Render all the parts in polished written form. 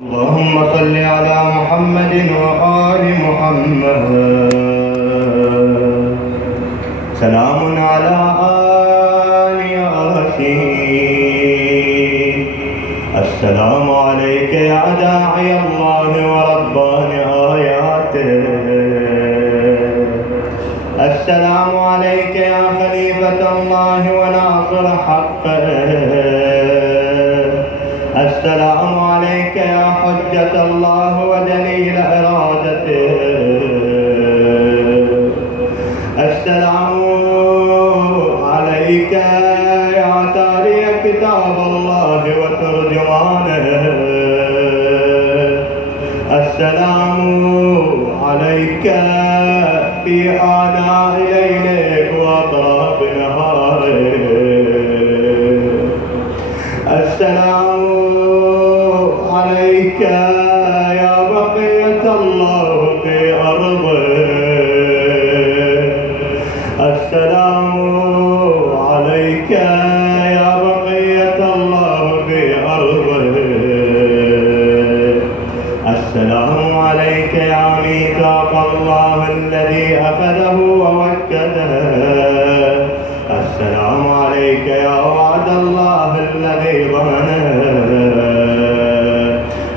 اللهم صل على محمد وآل محمد. سلام على آل ياسين. السلام عليك يا داعي الله وربان آياته. السلام عليك يا خليفة الله وناصر حقه. السلام عليك يا حجة الله ودليل إرادته. السلام عليك يا تالي كتاب الله وترجمانه. السلام عليك في آناء ليلك وأطراف نهارك. السلام عليك يا بقية الله في أرضه. السلام عليك يا بقية الله في أرضه. السلام عليك يا ميثاق الله الذي أخذه ووكده. السلام عليك يا وعد الله الذي ضمنه.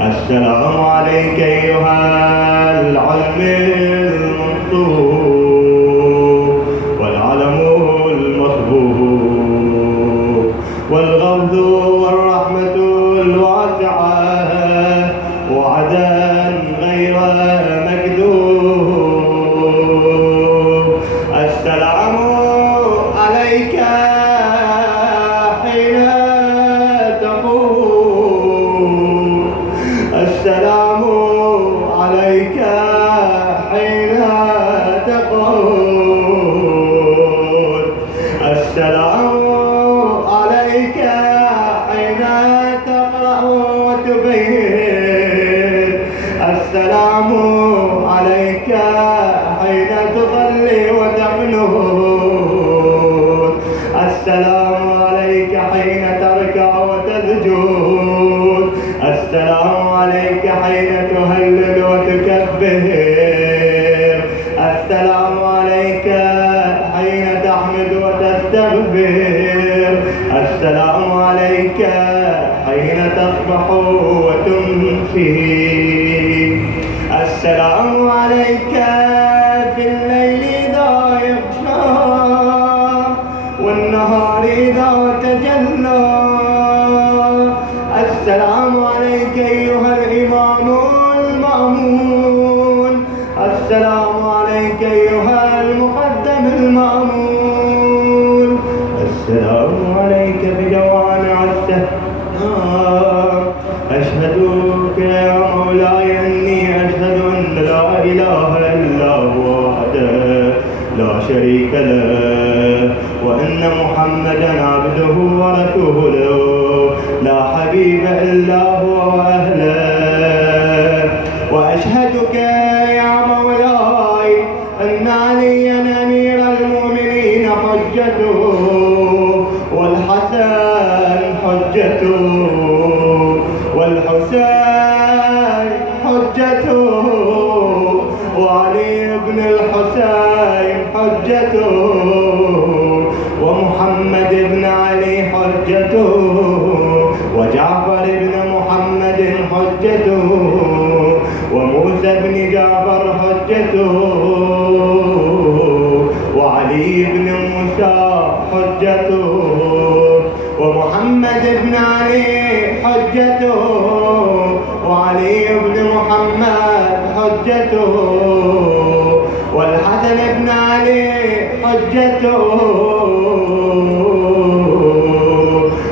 السلام عليك أيها العلم المنصور والعلم المصبوح والغوث والرحمة الواسعة وعدا غير مكذوب. السلام عليك حين تقوم. السلام عليك حين تقول. السلام عليك حين تقرأ وتبين. السلام عليك حين تصلي وتقنت. السلام عليك حين تركع وتسجد. السلام عليك حين تهلل وتكبر. السلام عليك حين تحمد وتستغفر. السلام عليك حين تصبح وتمسي. السلام عليك في الليل إذا يغشى والنهار إذا تجلى. السلام عليك أيها الإمام المأمون. السلام عليك أيها المقدم المأمون. السلام عليك بجوامع السهام. أشهدك يا مولاي أني أشهد أن لا إله إلا هو وحده لا شريك له وأن محمدا عبده ورسوله لا حبيب إلا هو وأهله. وأشهدك يا مولاي أن عليا أمير المؤمنين حجته والحسن حجته والحسين حجته وعلي بن الحسين حجته ومحمد بن علي حجته وجعفر بن محمد حجته وموسى بن جعفر حجته وعلي بن موسى حجته ومحمد بن علي حجته وعلي بن محمد حجته والحسن بن علي حجته.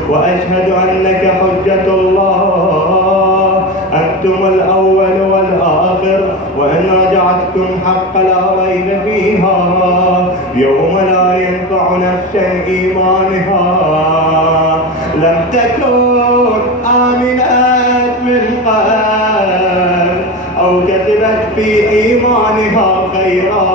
وأشهد أنك حجة الله. أنتم الأول والآخر وإن رجعتكم حق لا ريب فيها يوم لا ينفع نفسا إيمانها لم تكن آمنت من قبل أو كسبت في إيمانها خيرا.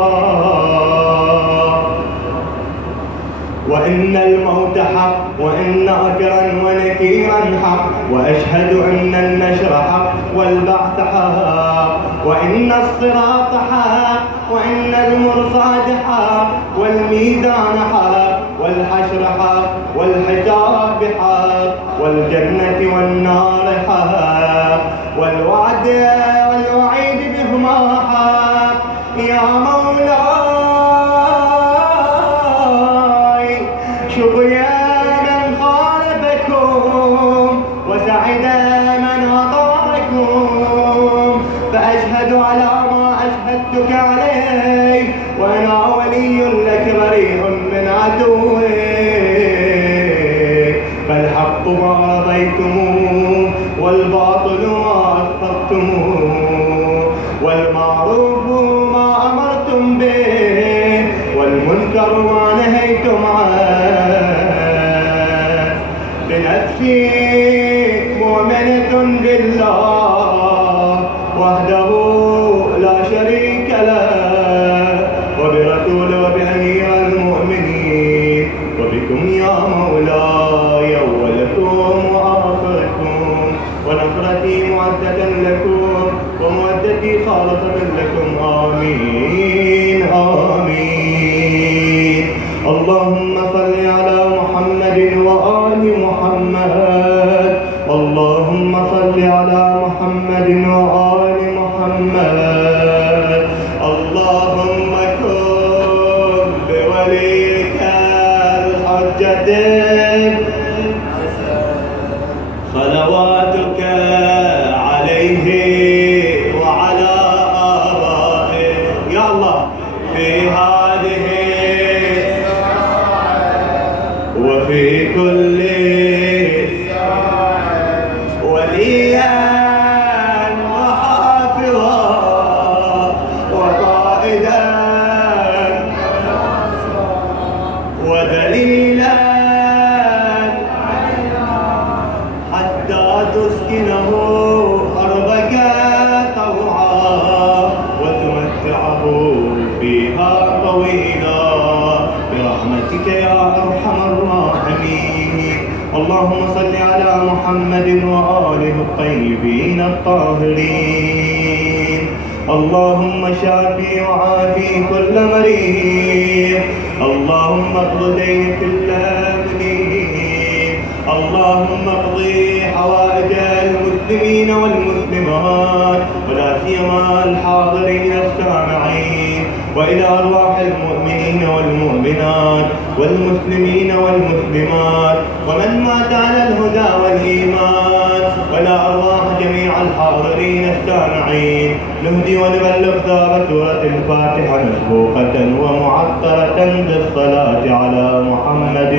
وإن الموت حق وإن أجرا ونكيرا حق وأشهد أن النشر حق والبعث حق، وإن الصراط حق، وإن المرصاد حق، والميزان حق، والحشر حق، والحساب حق، والجنة والنار حق، والوعد والوعيد بهما حق. يا مولاي شقيا من خالفكم وسعد من أطاعكم، فأشهد على ما أشهدتك عليه، وأنا ولي لك بريء من عدوك. فالحق ما رضيتموه، والباطل ما أسقطتموه، والمعروف ما أمرتم به، والمنكر ما نهيتم عنه. بنفسي مؤمنة بالله وحده لا شريك له، وبرسوله وبأمير المؤمنين، وبكم يا مولاي أولكم وآخركم، ونصرتي مؤدة لكم، ومودتي خالصة لكم. آمين آمين. اللهم صل على محمد وآل محمد. اللهم صل على محمد وآل محمد. اللهم كن بوليك الحجة صلواتك عليه وعلى آبائه يا الله في هذه وفي كل وليا وحافظا وقائدا ودليلا حتى تسكنه أرضك طوعا وتمتعه فيها طويلا برحمتك يا أرحم الراحمين. اللهم صل على محمد وآله الطيبين الطاهرين. اللهم شافي وعافي كل مريض. اللهم اقض دين كل مدين. اللهم اقضي حوائج المسلمين والمسلمات، ولا سيما الحاضرين السامعين، وإلى أرواح المؤمنين والمؤمنات والمسلمين والمسلمات ومن مات على الهدى والإيمان، ولا أرواح جميع الحاضرين السامعين. نهدي ونبلغ ثواب سورة الفاتحة مسبوقة ومعطرة بالصلاة على محمد